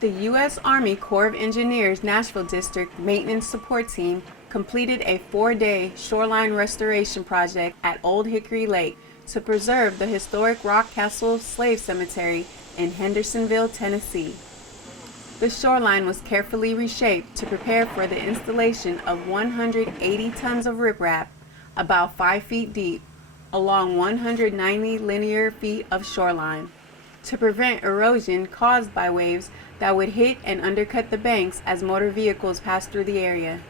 The U.S. Army Corps of Engineers Nashville District Maintenance Support Team completed a 4-day shoreline restoration project at Old Hickory Lake to preserve the historic Rock Castle Slave Cemetery in Hendersonville, Tennessee. The shoreline was carefully reshaped to prepare for the installation of 180 tons of riprap, about 5 feet deep, along 190 linear feet of shoreline, to prevent erosion caused by waves that would hit and undercut the banks as motor vehicles passed through the area.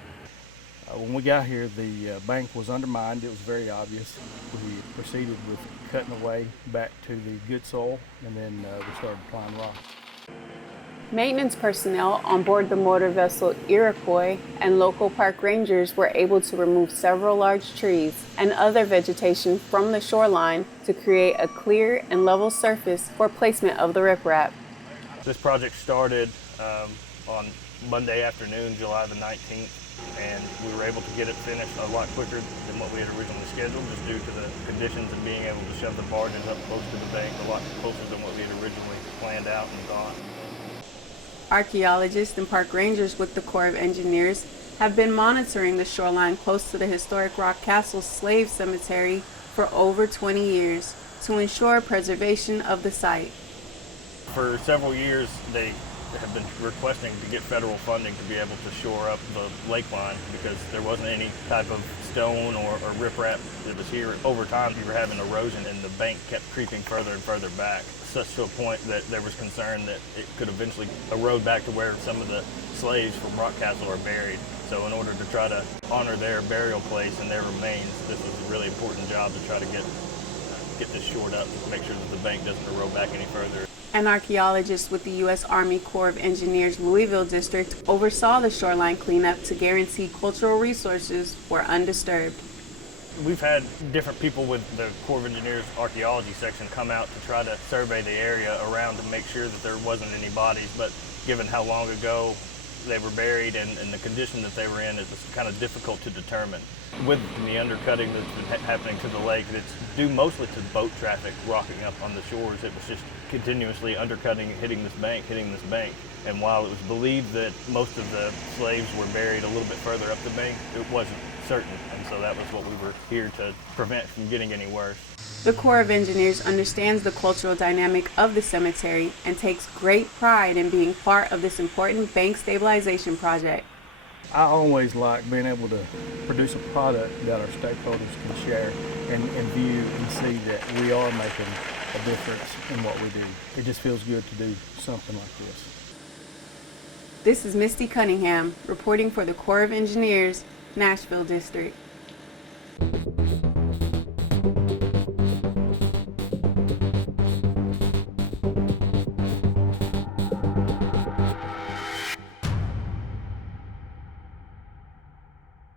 When we got here, the bank was undermined. It was very obvious. We proceeded with cutting away back to the good soil, and then we started applying rock. Maintenance personnel on board the motor vessel Iroquois and local park rangers were able to remove several large trees and other vegetation from the shoreline to create a clear and level surface for placement of the riprap. This project started on Monday afternoon, July the 19th, and we were able to get it finished a lot quicker than what we had originally scheduled, just due to the conditions and being able to shove the barges up close to the bank a lot closer than what we had originally planned out and thought. Archaeologists and park rangers with the Corps of Engineers have been monitoring the shoreline close to the historic Rock Castle Slave Cemetery for over 20 years to ensure preservation of the site. For several years, they have been requesting to get federal funding to be able to shore up the lake line because there wasn't any type of stone or riprap that was here. Over time, we were having erosion and the bank kept creeping further and further back, such to a point that there was concern that it could eventually erode back to where some of the slaves from Rock Castle are buried. So in order to try to honor their burial place and their remains, this was a really important job to try to get this shored up to make sure that the bank doesn't erode back any further. An archaeologist with the U.S. Army Corps of Engineers Louisville District oversaw the shoreline cleanup to guarantee cultural resources were undisturbed. We've had different people with the Corps of Engineers archaeology section come out to try to survey the area around to make sure that there wasn't any bodies, but given how long ago they were buried and the condition that they were in, it was kind of difficult to determine. With the undercutting that's been happening to the lake, it's due mostly to boat traffic rocking up on the shores. It was just continuously undercutting, hitting this bank. And while it was believed that most of the slaves were buried a little bit further up the bank, it wasn't certain. And so that was what we were here to prevent from getting any worse. The Corps of Engineers understands the cultural dynamic of the cemetery and takes great pride in being part of this important bank stabilization project. I always like being able to produce a product that our stakeholders can share and view and see that we are making a difference in what we do. It just feels good to do something like this. This is Misty Cunningham reporting for the Corps of Engineers, Nashville District.